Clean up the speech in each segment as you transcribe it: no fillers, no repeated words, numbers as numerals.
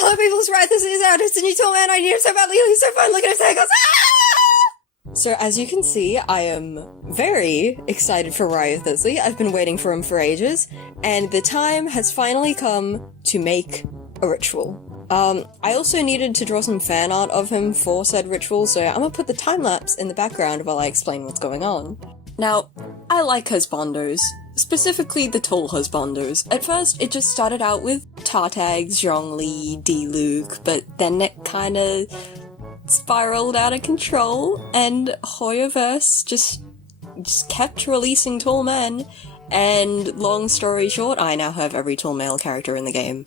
Hello people, it's Wriothesley is out, it's a new tool man, I need him so badly, he's so fun, look at him say, he goes, ah! So as you can see, I am very excited for Wriothesley. I've been waiting for him for ages, and the time has finally come to make a ritual. I also needed to draw some fan art of him for said ritual, so I'm gonna put the time-lapse in the background while I explain what's going on. Now, I like husbandos. Specifically the tall husbandos. At first, it just started out with Tartag, Zhongli, D-Luke, but then it kinda spiraled out of control, and Hoyoverse just kept releasing tall men, and long story short, I now have every tall male character in the game.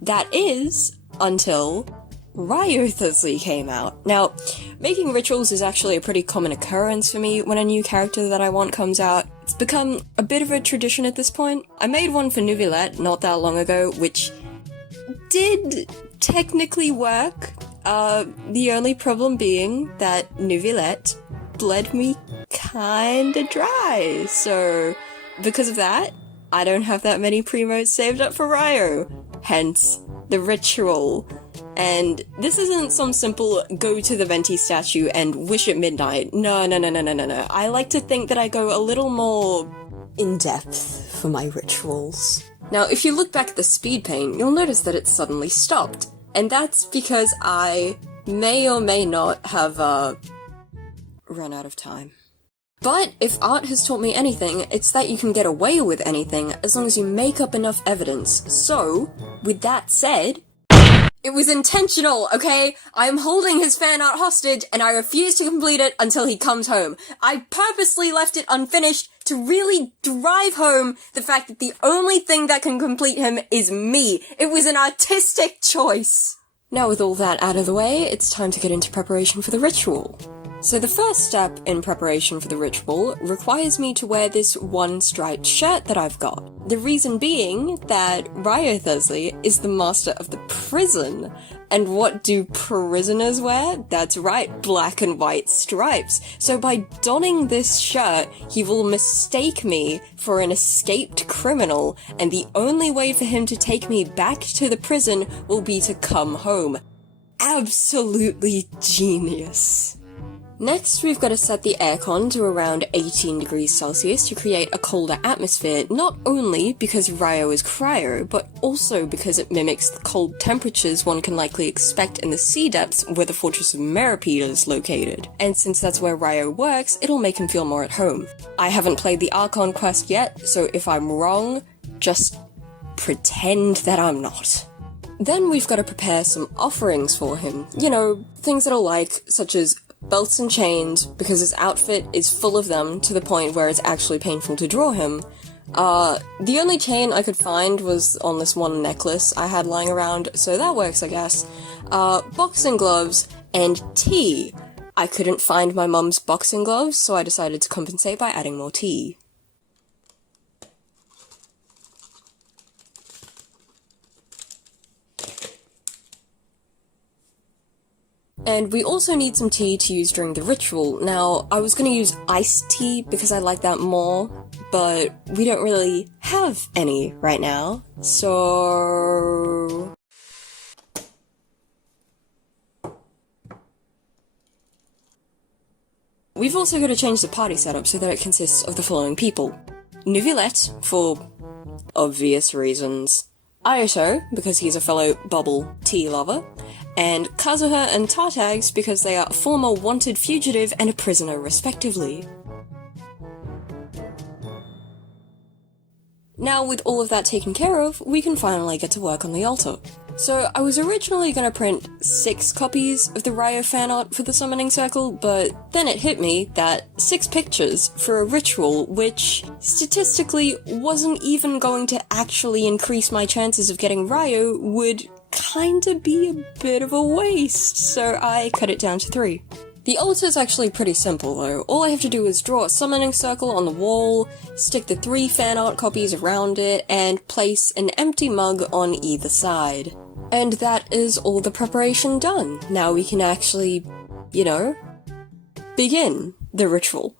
That is, until Wriothesley came out. Now, making rituals is actually a pretty common occurrence for me when a new character that I want comes out. It's become a bit of a tradition at this point. I made one for Neuvillette not that long ago, which did technically work. The only problem being that Neuvillette bled me kinda dry, so because of that, I don't have that many premos saved up for Ryo. Hence, the ritual. And this isn't some simple go to the Venti statue and wish at midnight. No. I like to think that I go a little more in-depth for my rituals. Now, if you look back at the speed paint, you'll notice that it's suddenly stopped. And that's because I may or may not have, run out of time. But if art has taught me anything, it's that you can get away with anything as long as you make up enough evidence. So, with that said, it was intentional, okay? I am holding his fan art hostage, and I refuse to complete it until he comes home. I purposely left it unfinished to really drive home the fact that the only thing that can complete him is me. It was an artistic choice. Now with all that out of the way, it's time to get into preparation for the ritual. So the first step in preparation for the ritual requires me to wear this one striped shirt that I've got. The reason being that Wriothesley is the master of the prison. And what do prisoners wear? That's right, black and white stripes. So by donning this shirt, he will mistake me for an escaped criminal, and the only way for him to take me back to the prison will be to come home. Absolutely genius. Next, we've got to set the aircon to around 18 degrees Celsius to create a colder atmosphere, not only because Ryo is cryo, but also because it mimics the cold temperatures one can likely expect in the sea depths where the fortress of Miserably is located. And since that's where Ryo works, it'll make him feel more at home. I haven't played the Archon quest yet, so if I'm wrong, just pretend that I'm not. Then we've got to prepare some offerings for him. You know, things that he'll like, such as belts and chains, because his outfit is full of them to the point where it's actually painful to draw him. The only chain I could find was on this one necklace I had lying around, so that works, I guess. Boxing gloves, and tea. I couldn't find my mum's boxing gloves, so I decided to compensate by adding more tea. And we also need some tea to use during the ritual. Now, I was gonna use iced tea because I like that more, but we don't really have any right now, so... We've also got to change the party setup so that it consists of the following people. Neuvillette, for obvious reasons. Ayato, because he's a fellow bubble tea lover. And Kazuha and Tartags because they are a former wanted fugitive and a prisoner, respectively. Now, with all of that taken care of, we can finally get to work on the altar. So, I was originally gonna print 6 copies of the Ryo fan art for the summoning circle, but then it hit me that 6 pictures for a ritual, which statistically wasn't even going to actually increase my chances of getting Ryo, would kinda be a bit of a waste, so I cut it down to 3. The altar's actually pretty simple though. All I have to do is draw a summoning circle on the wall, stick the 3 fan art copies around it, and place an empty mug on either side. And that is all the preparation done. Now we can actually, you know, begin the ritual.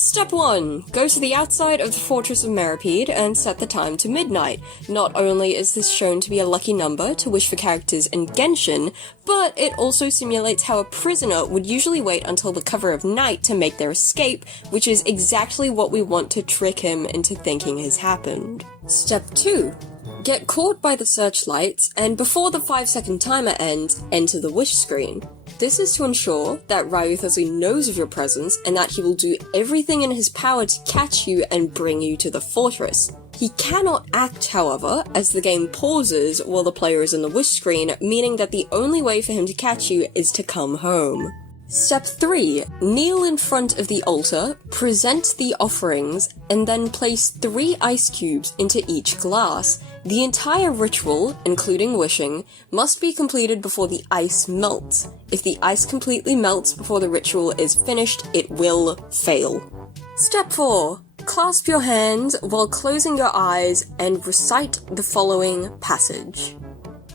Step 1. Go to the outside of the Fortress of Meropide and set the time to midnight. Not only is this shown to be a lucky number to wish for characters in Genshin, but it also simulates how a prisoner would usually wait until the cover of night to make their escape, which is exactly what we want to trick him into thinking has happened. Step 2. Get caught by the searchlights, and before the 5-second timer ends, enter the wish screen. This is to ensure that Wriothesley knows of your presence and that he will do everything in his power to catch you and bring you to the fortress. He cannot act, however, as the game pauses while the player is in the wish screen, meaning that the only way for him to catch you is to come home. Step 3. Kneel in front of the altar, present the offerings, and then place 3 ice cubes into each glass. The entire ritual, including wishing, must be completed before the ice melts. If the ice completely melts before the ritual is finished, it will fail. Step 4. Clasp your hands while closing your eyes and recite the following passage.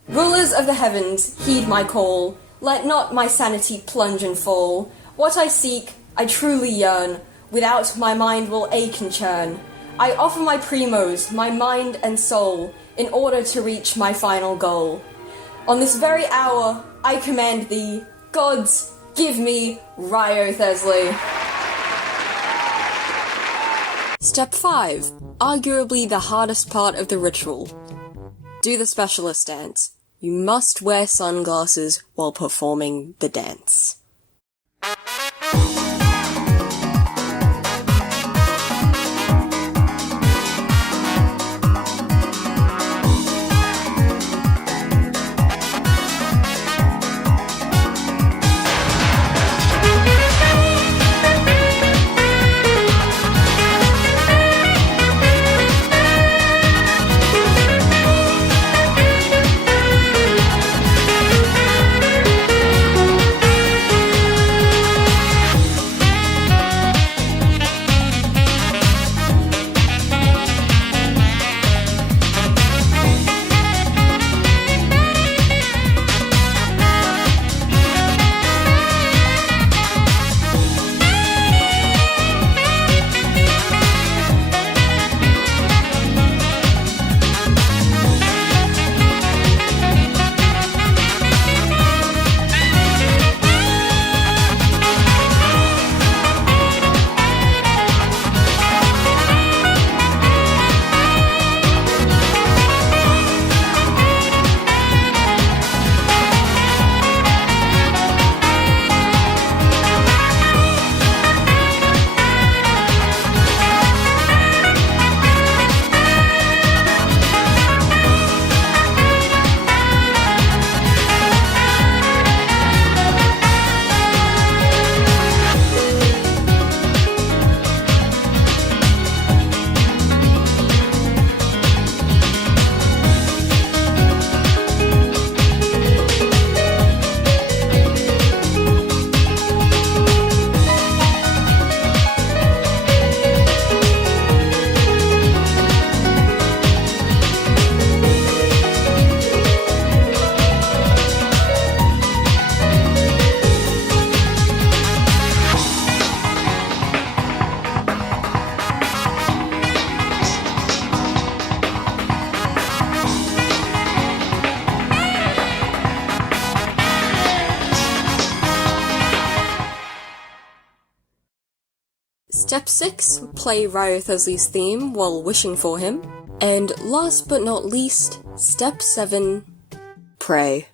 Rulers of the heavens, heed my call. Let not my sanity plunge and fall. What I seek, I truly yearn. Without, my mind will ache and churn. I offer my primos, my mind and soul, in order to reach my final goal. On this very hour, I command thee, gods, give me Wriothesley. Step 5. Arguably the hardest part of the ritual. Do the specialist dance. You must wear sunglasses while performing the dance. Step 6, play Wriothesley's theme while wishing for him. And last but not least, Step 7, pray.